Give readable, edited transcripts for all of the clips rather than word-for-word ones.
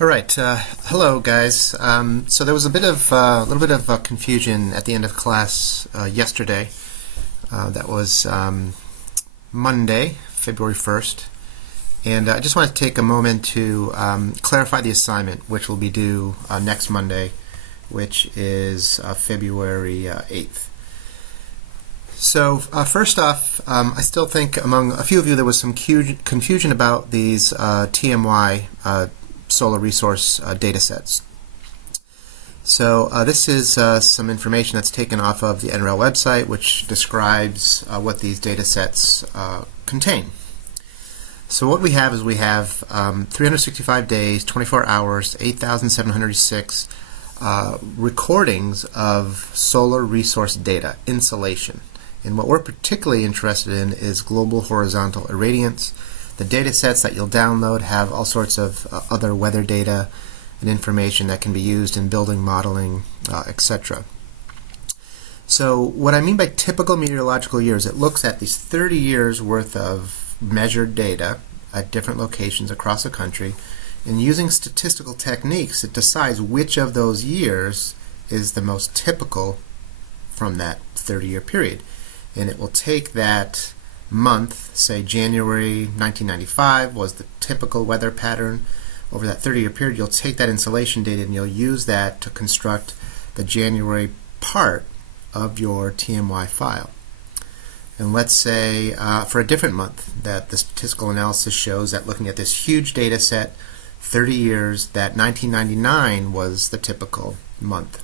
All right, hello guys. So there was a little bit of confusion at the end of class yesterday. That was Monday, February 1st, and I just want to take a moment to clarify the assignment, which will be due next Monday, which is February 8th. So first off, I still think among a few of you there was some confusion about these TMY solar resource data sets. So this is some information that's taken off of the NREL website, which describes what these data sets contain. So what we have is 365 days, 24 hours, 8,706 recordings of solar resource data, insolation. And what we're particularly interested in is global horizontal irradiance. The data sets that you'll download have all sorts of other weather data and information that can be used in building modeling, etc. So what I mean by typical meteorological years, it looks at these 30 years worth of measured data at different locations across the country, and using statistical techniques it decides which of those years is the most typical from that 30-year period. And it will take that month, say January 1995 was the typical weather pattern over that 30-year period. You'll take that insolation data and you'll use that to construct the January part of your TMY file. And let's say for a different month that the statistical analysis shows that looking at this huge data set, 30 years, that 1999 was the typical month,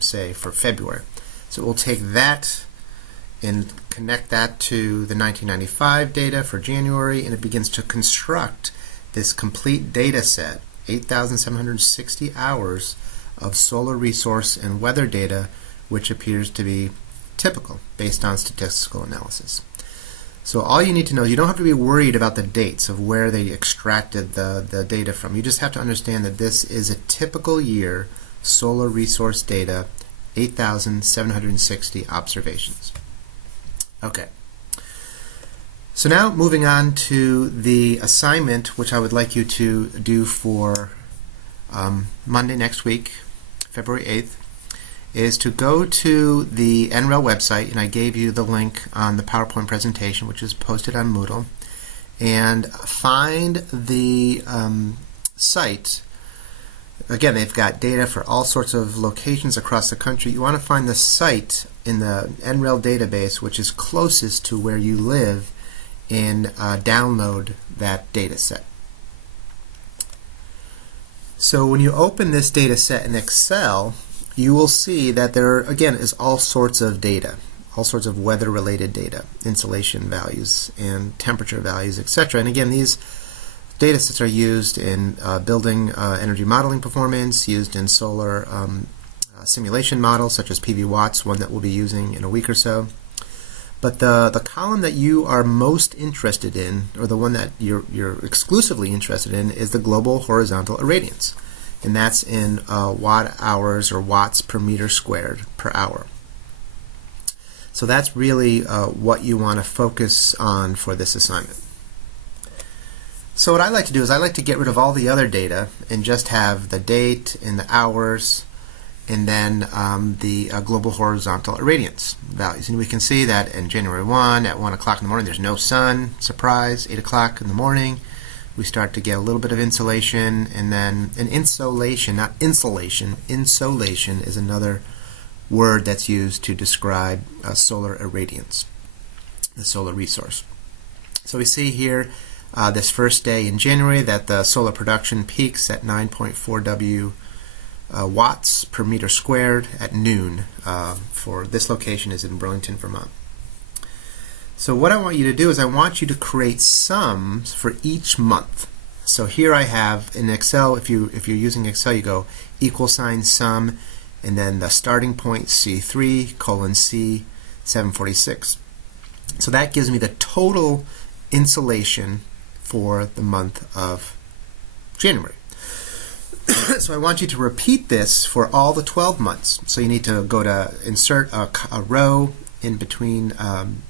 say for February. So we'll take that and connect that to the 1995 data for January, and it begins to construct this complete data set, 8,760 hours of solar resource and weather data, which appears to be typical based on statistical analysis. So all you need to know, you don't have to be worried about the dates of where they extracted the data from. You just have to understand that this is a typical year solar resource data, 8,760 observations. Okay. So now moving on to the assignment, which I would like you to do for Monday next week, February 8th, is to go to the NREL website, and I gave you the link on the PowerPoint presentation, which is posted on Moodle, and find the site. Again, they've got data for all sorts of locations across the country. You want to find the site in the NREL database which is closest to where you live and download that data set. So when you open this data set in Excel, you will see that there, again, is all sorts of data, all sorts of weather-related data, insolation values and temperature values, etc. And again, these data sets are used in building energy modeling performance, used in solar simulation models such as PV Watts, one that we'll be using in a week or so. But the column that you are most interested in, or the one that you're exclusively interested in, is the global horizontal irradiance. And that's in watt hours or watts per meter squared per hour. So that's really what you want to focus on for this assignment. So what I like to do is I like to get rid of all the other data and just have the date and the hours and then the global horizontal irradiance values. And we can see that in January 1 at 1 o'clock in the morning there's no sun, surprise, 8 o'clock in the morning we start to get a little bit of insolation, and then an insolation, not insolation, insolation is another word that's used to describe solar irradiance, the solar resource. So we see here this first day in January that the solar production peaks at 9.4 W watts per meter squared at noon. For this location is in Burlington, Vermont. So what I want you to do is I want you to create sums for each month. So here I have in Excel, if you're using Excel, you go equal sign sum and then the starting point C3 colon C 746. So that gives me the total insolation for the month of January. So I want you to repeat this for all the 12 months. So you need to go to insert a row in between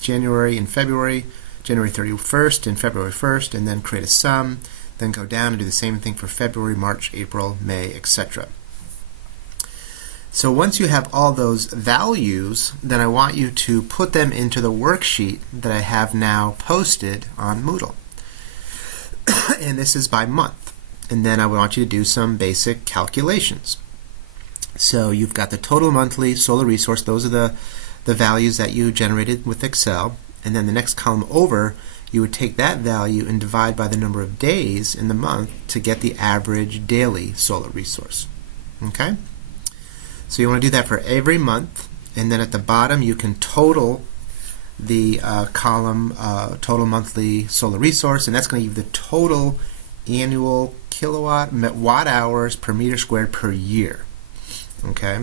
January and February, January 31st and February 1st, and then create a sum. then go down and do the same thing for February, March, April, May, etc. So once you have all those values, then I want you to put them into the worksheet that I have now posted on Moodle. And this is by month. And then I want you to do some basic calculations. So you've got the total monthly solar resource. Those are the values that you generated with Excel. And then the next column over, you would take that value and divide by the number of days in the month to get the average daily solar resource. Okay? So you want to do that for every month, and then at the bottom you can total the column total monthly solar resource, and that's going to give you the total annual watt hours per meter squared per year. Okay?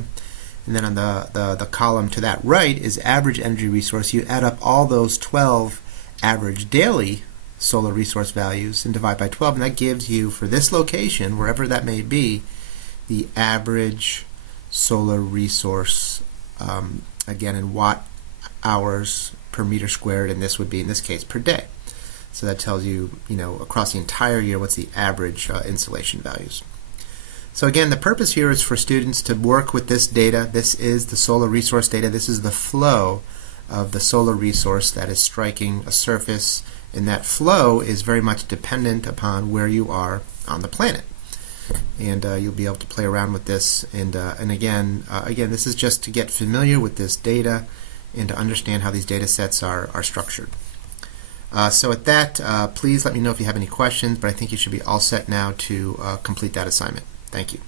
And then on the column to that right is average energy resource. You add up all those 12 average daily solar resource values and divide by 12, and that gives you, for this location, wherever that may be, the average solar resource, again in watt hours per meter squared, and this would be, in this case, per day. So that tells you, across the entire year, what's the average insolation values. So again, the purpose here is for students to work with this data. This is the solar resource data. This is the flow of the solar resource that is striking a surface, and that flow is very much dependent upon where you are on the planet. And you'll be able to play around with this. And again, this is just to get familiar with this data and to understand how these data sets are structured. So with that, please let me know if you have any questions, but I think you should be all set now to complete that assignment. Thank you.